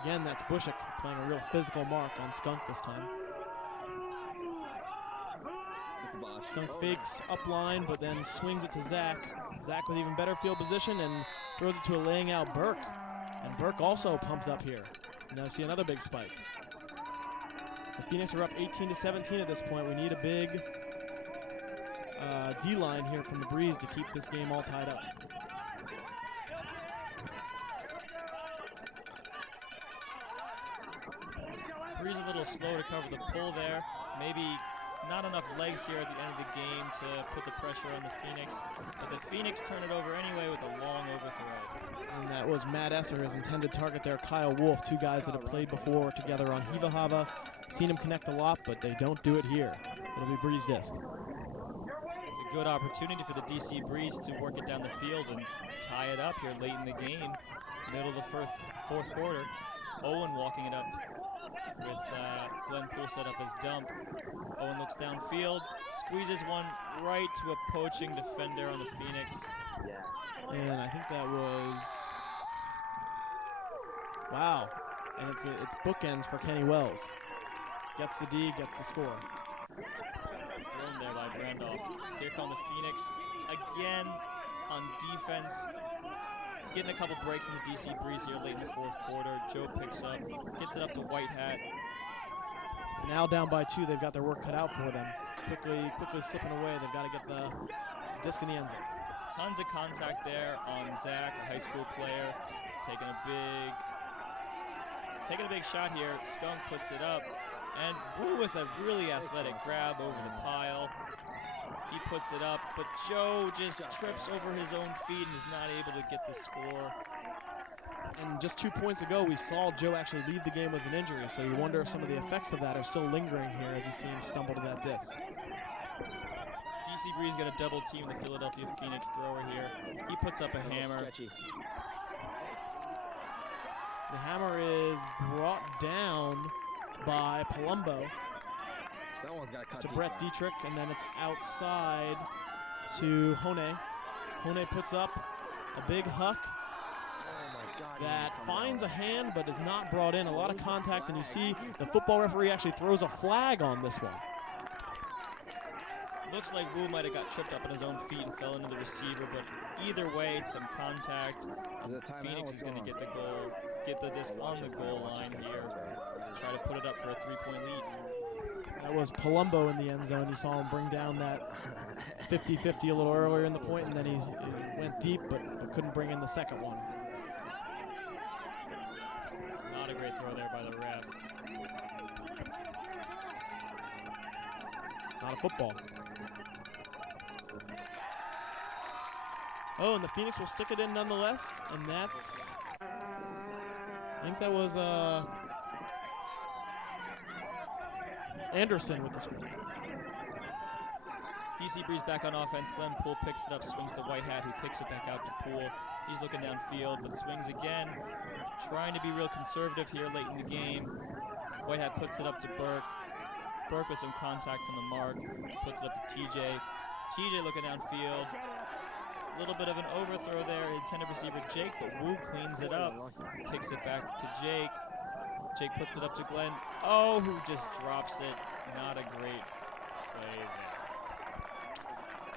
Again, that's Bushik playing a real physical mark on Skunk this time. Skunk fakes up line, but then swings it to Zach. Zach with even better field position and throws it to a laying out Burke. And Burke also pumped up here. Now see another big spike. The Phoenix are up 18-17 at this point. We need a big D-line here from the Breeze to keep this game all tied up. Breeze a little slow to cover the pull there. Maybe not enough legs here at the end of the game to put the pressure on the Phoenix. But the Phoenix turn it over anyway with a long overthrow. And that was Matt Esser, his intended target there. Kyle Wolf, two guys that have played before together on Hiva Hava. Seen them connect a lot, but they don't do it here. It'll be Breeze disc. It's a good opportunity for the DC Breeze to work it down the field and tie it up here late in the game. Middle of the fourth quarter. Owen walking it up with Glenn Poole set up as dump. Owen looks downfield, squeezes one right to a poaching defender on the Phoenix. And I think that was, wow. And it's bookends for Kenny Wells. Gets the D, gets the score. Thrown there by Randolph. Here come the Phoenix again on defense. Getting a couple breaks in the DC Breeze here late in the fourth quarter. Joe picks up, gets it up to White Hat. Now down by 2, they've got their work cut out for them. Quickly slipping away. They've got to get the disc in the end zone. Tons of contact there on Zach, a high school player, taking a big shot here. Skunk puts it up, and Wu with a really athletic grab over the pile. He puts it up, but Joe just trips over his own feet and is not able to get the score. And just 2 points ago, we saw Joe actually leave the game with an injury, so you wonder if some of the effects of that are still lingering here as you see him stumble to that disc. DC Breeze got a double team the Philadelphia Phoenix thrower here. He puts up a hammer. The hammer is brought down by Palumbo. Someone's got cut to Brett Dietrich, and then it's outside to Hone. Hone puts up a big huck that finds a hand but is not brought in. A lot of contact, and you see the football referee actually throws a flag on this one. Looks like Wu might have got tripped up on his own feet and fell into the receiver, but either way, it's some contact. Phoenix is going to get the disc on the goal line here to try to put it up for a 3-point lead. That was Palumbo in the end zone. You saw him bring down that 50-50 a little earlier in the point, and then he went deep, but couldn't bring in the second one. Not a great throw there by the ref. Not a football. Oh, and the Phoenix will stick it in nonetheless, and that's, I think that was Anderson with the score. DC Breeze back on offense. Glenn Poole picks it up, swings to Whitehat, who kicks it back out to Poole. He's looking downfield, but swings again, trying to be real conservative here late in the game. Whitehat puts it up to Burke. Burke with some contact from the mark, puts it up to TJ. TJ looking downfield. A little bit of an overthrow there, intended receiver Jake, but Wu cleans it up, kicks it back to Jake. Jake puts it up to Glenn. Oh, who just drops it. Not a great play there.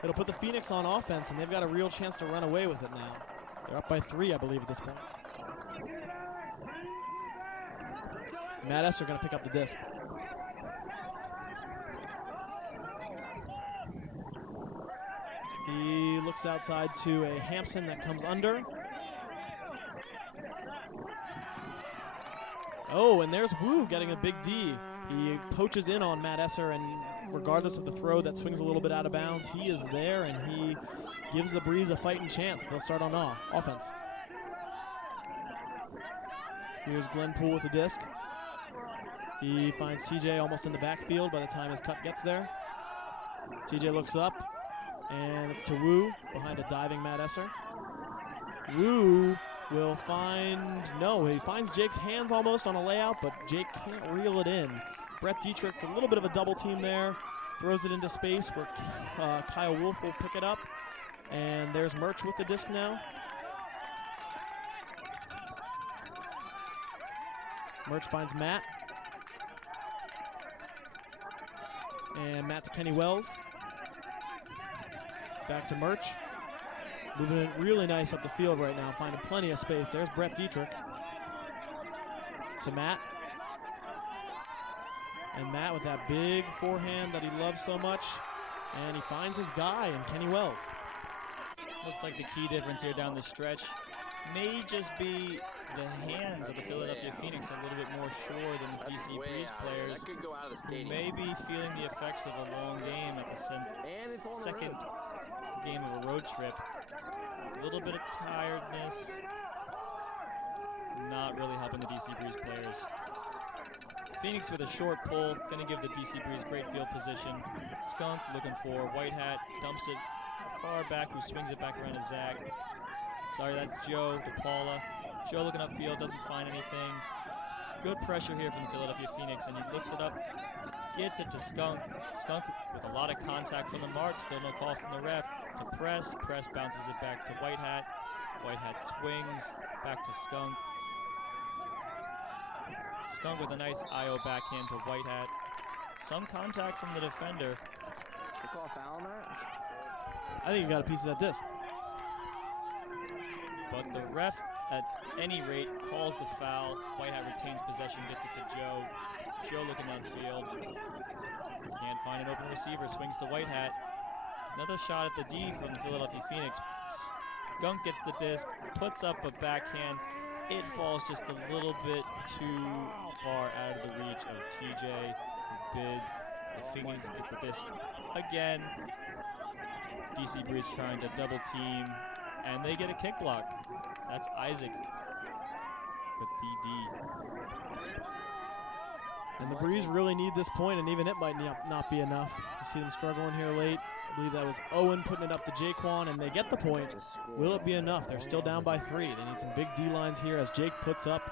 It'll put the Phoenix on offense, and they've got a real chance to run away with it now. They're up by 3, I believe, at this point. Matt Esser going to pick up the disc. He looks outside to a Hampson that comes under. Oh, and there's Wu getting a big D. He poaches in on Matt Esser, and regardless of the throw that swings a little bit out of bounds, he is there, and he gives the Breeze a fighting chance. They'll start on offense. Here's Glenn Poole with the disc. He finds TJ almost in the backfield by the time his cut gets there. TJ looks up, and it's to Wu behind a diving Matt Esser. Wu will find, no, he finds Jake's hands almost on a layout, but Jake can't reel it in. Brett Dietrich, a little bit of a double team there, throws it into space where Kyle Wolf will pick it up. And there's Murch with the disc now. Murch finds Matt. And Matt to Kenny Wells. Back to Murch. Moving it really nice up the field right now, finding plenty of space. There's Brett Dietrich. To Matt. And Matt with that big forehand that he loves so much. And he finds his guy in Kenny Wells. Looks like the key difference here down the stretch may just be the hands of the Philadelphia Phoenix a little bit more sure than the DC Breeze players, who may be feeling the effects of a long game at the second game of a road trip. A little bit of tiredness, not really helping the DC Breeze players. Phoenix with a short pull, gonna give the DC Breeze great field position. Skunk looking for Whitehat, dumps it far back, who swings it back around to Zach. Sorry, that's Joe DePaula. Joe looking upfield, doesn't find anything. Good pressure here from the Philadelphia Phoenix, and he looks it up, gets it to Skunk. Skunk with a lot of contact from the mark, still no call from the ref. To Press, Press bounces it back to Whitehat. Whitehat swings, back to Skunk. Skunk with a nice IO backhand to Whitehat. Some contact from the defender. They call a foul on that? I think you got a piece of that disc. But the ref, at any rate, calls the foul. Whitehat retains possession, gets it to Joe. Joe looking downfield. Can't find an open receiver, swings to Whitehat. Another shot at the D from the Philadelphia Phoenix. Skunk gets the disc, puts up a backhand. It falls just a little bit too far out of the reach of TJ, who bids. The Phoenix get the disc again. DC Breeze trying to double team, and they get a kick block. That's Isaac with the D. And the Breeze really need this point, and even it might not be enough. You see them struggling here late. I believe that was Owen putting it up to Jaquan, and they get the point. Will it be enough? They're still down by 3. They need some big D lines here as Jake puts up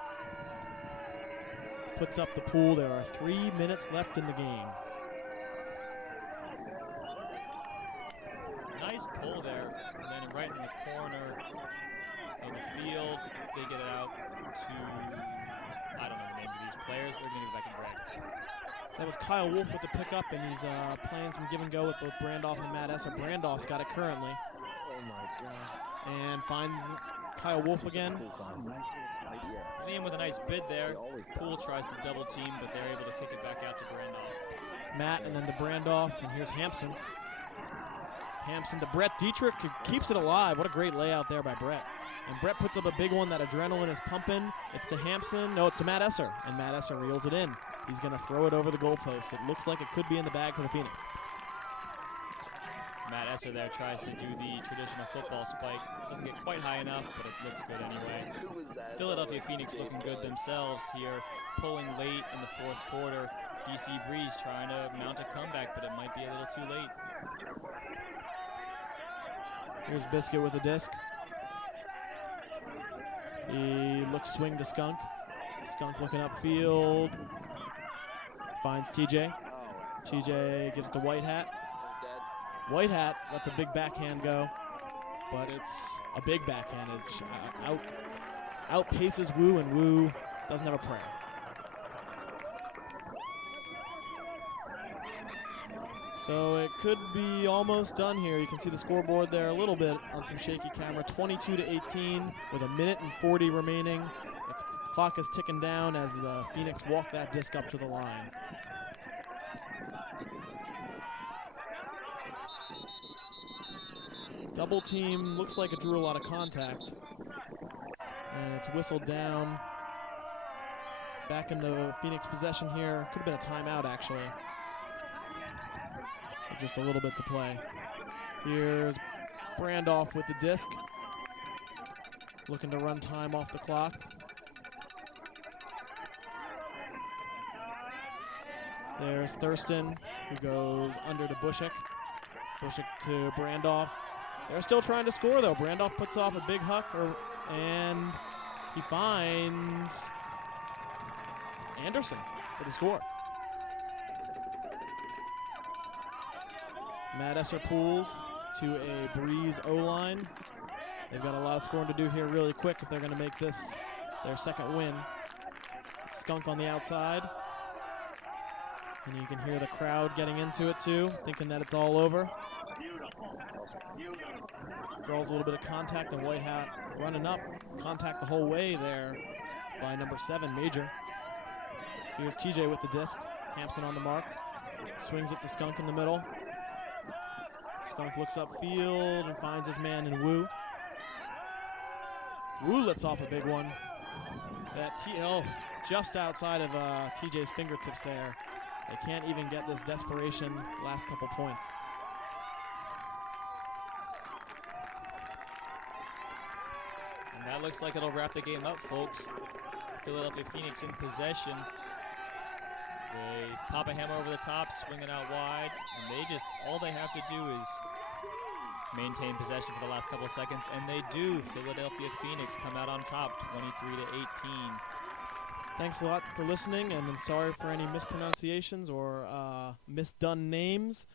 the pool. There are 3 minutes left in the game. Nice pull there, and then right in the corner of the field, they get it out to, I don't know the names of these players. They're going to give it back to Greg. That was Kyle Wolf with the pickup, and he's playing some give and go with both Brandoff and Matt Esser. Brandoff's got it currently. Oh my God. And finds Kyle Wolf again. Liam with a nice bid there. Poole tries to double team, but they're able to kick it back out to Brandoff. Matt and then to Brandoff, and here's Hampson. Hampson to Brett Dietrich, who keeps it alive. What a great layout there by Brett. And Brett puts up a big one. That adrenaline is pumping. It's to Hampson. No, it's to Matt Esser. And Matt Esser reels it in. He's going to throw it over the goalpost. It looks like it could be in the bag for the Phoenix. Matt Esser there tries to do the traditional football spike. Doesn't get quite high enough, but it looks good anyway. Philadelphia Phoenix looking good themselves here, pulling late in the fourth quarter. DC Breeze trying to mount a comeback, but it might be a little too late. Here's Biscuit with a disc. He looks swing to Skunk. Skunk looking upfield. Finds TJ. TJ gives it to White Hat. White Hat lets a big backhand go, but it's a big backhand. It outpaces Wu, and Wu doesn't have a prayer. So it could be almost done here. You can see the scoreboard there a little bit on some shaky camera. 22-18 with 1:40 remaining. The clock is ticking down as the Phoenix walk that disc up to the line. Double team looks like it drew a lot of contact. And it's whistled down. Back in the Phoenix possession here. Could have been a timeout, actually. With just a little bit to play. Here's Brandoff with the disc. Looking to run time off the clock. There's Thurston, who goes under to Bushik. Bushik to Brandoff. They're still trying to score, though. Brandoff puts off a big huck, and he finds Anderson for the score. Matt Esser pulls to a Breeze O-line. They've got a lot of scoring to do here really quick if they're going to make this their second win. Skunk on the outside. And you can hear the crowd getting into it too, thinking that it's all over. Draws a little bit of contact, and White Hat running up. Contact the whole way there by number 7, Major. Here's TJ with the disc. Hampson on the mark. Swings it to Skunk in the middle. Skunk looks upfield and finds his man in Wu. Wu lets off a big one. That just outside of TJ's fingertips there. They can't even get this desperation last couple points. And that looks like it'll wrap the game up, folks. Philadelphia Phoenix in possession. They pop a hammer over the top, swing it out wide, and all they have to do is maintain possession for the last couple of seconds, and they do. Philadelphia Phoenix come out on top, 23-18. Thanks a lot for listening, and sorry for any mispronunciations or misdone names.